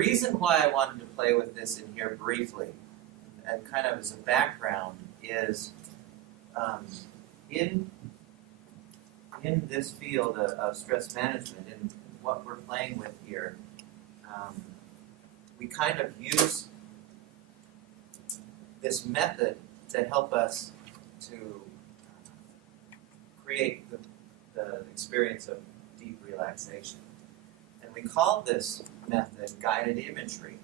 reason why I wanted to play with this in here briefly, and kind of as a background, is in this field of stress management, in what we're playing with here, we kind of use this method to help us to create the experience of deep relaxation. And we call this method guided imagery,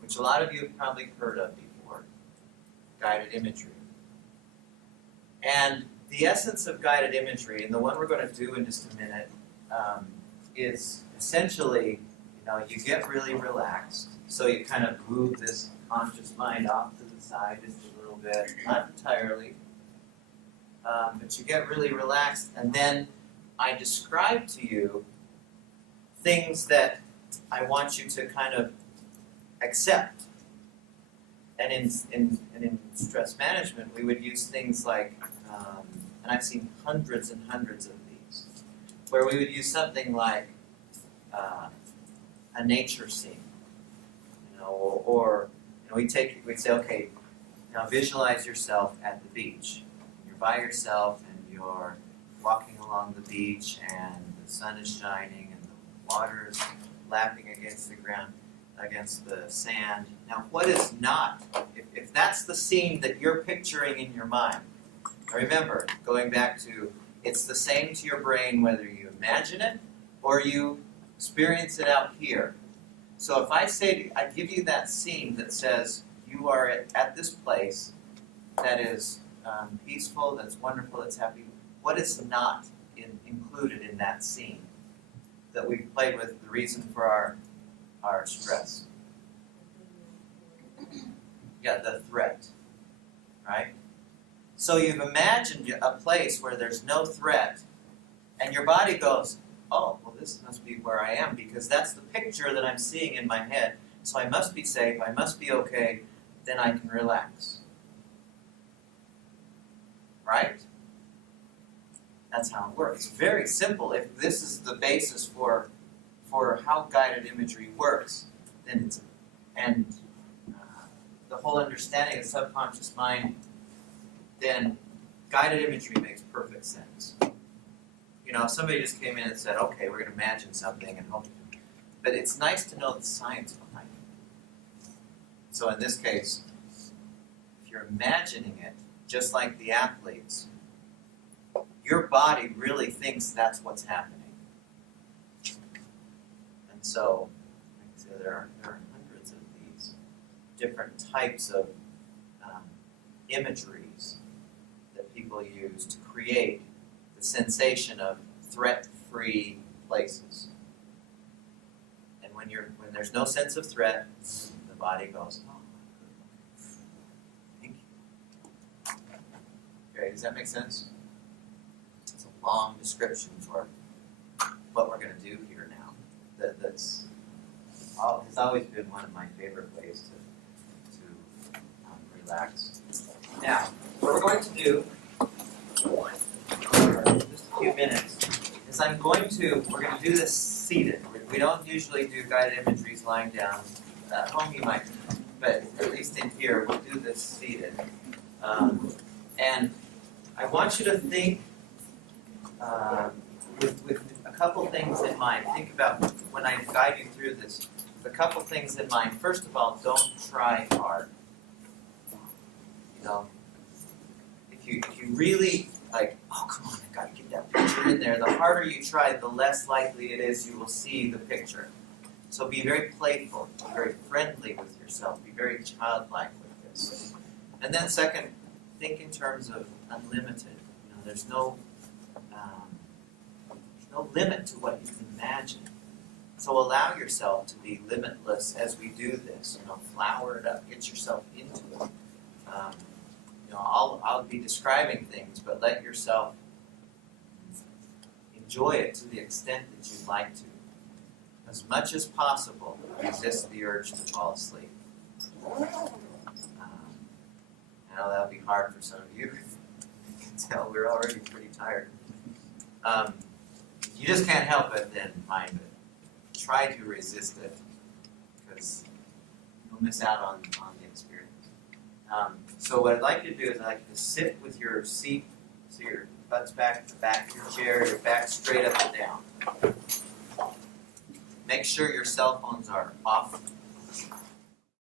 which a lot of you have probably heard of before, guided imagery. And the essence of guided imagery, and the one we're going to do in just a minute, is essentially, you get really relaxed, so you kind of move this conscious mind off to the side just a little bit, not entirely, but you get really relaxed, and then I describe to you things that I want you to kind of accept. And in stress management, we would use things like, and I've seen hundreds and hundreds of these, where we would use something like a nature scene, or we'd say, okay, now visualize yourself at the beach. You're by yourself and you're walking along the beach, and the sun is shining, and the water is lapping against the ground, against the sand. Now, what is not, if that's the scene that you're picturing in your mind, remember, going back to, it's the same to your brain whether you imagine it or you experience it out here. So if I say, I give you that scene that says you are at this place that is peaceful, that's wonderful, that's happy, what is not included in that scene that we've played with, the reason for our stress? Yeah, the threat, right? So you've imagined a place where there's no threat, and your body goes, oh, well, this must be where I am, because that's the picture that I'm seeing in my head. So I must be safe, I must be okay, then I can relax. Right? That's how it works. Very simple. If this is the basis for how guided imagery works, then it's, and the whole understanding of the subconscious mind, then guided imagery makes perfect sense. If somebody just came in and said, okay, we're going to imagine something and hope, but it's nice to know the science behind it. So in this case, if you're imagining it, just like the athletes, your body really thinks that's what's happening. And so, like I said, there are hundreds of these different types of imageries that people use to create the sensation of threat-free places. And when there's no sense of threat, the body goes, oh, thank you. Okay, does that make sense? It's a long description for what we're going to do here now. That's has always been one of my favorite ways to relax. Now, what we're going to do for just a few minutes is we're going to do this seated. We don't usually do guided imageries lying down. At home you might, but at least in here we'll do this seated. And I want you to think with a couple things in mind. Think about when I guide you through this. A couple things in mind. First of all, don't try hard. If you really like, oh come on, I got to get that picture in there. The harder you try, the less likely it is you will see the picture. So be very playful, be very friendly with yourself, be very childlike with this. And then second, think in terms of unlimited. There's no limit to what you can imagine. So allow yourself to be limitless as we do this. Flower it up, get yourself into it. I'll be describing things, but let yourself enjoy it to the extent that you'd like to. As much as possible, resist the urge to fall asleep. I know that'll be hard for some of you. You can tell we're already pretty tired. You just can't help it then, mind it. Try to resist it. because you'll miss out on the experience. So what I'd like you to do is I'd like you to sit with your seat, so your butt's back at the back of your chair, your back straight up and down. Make sure your cell phones are off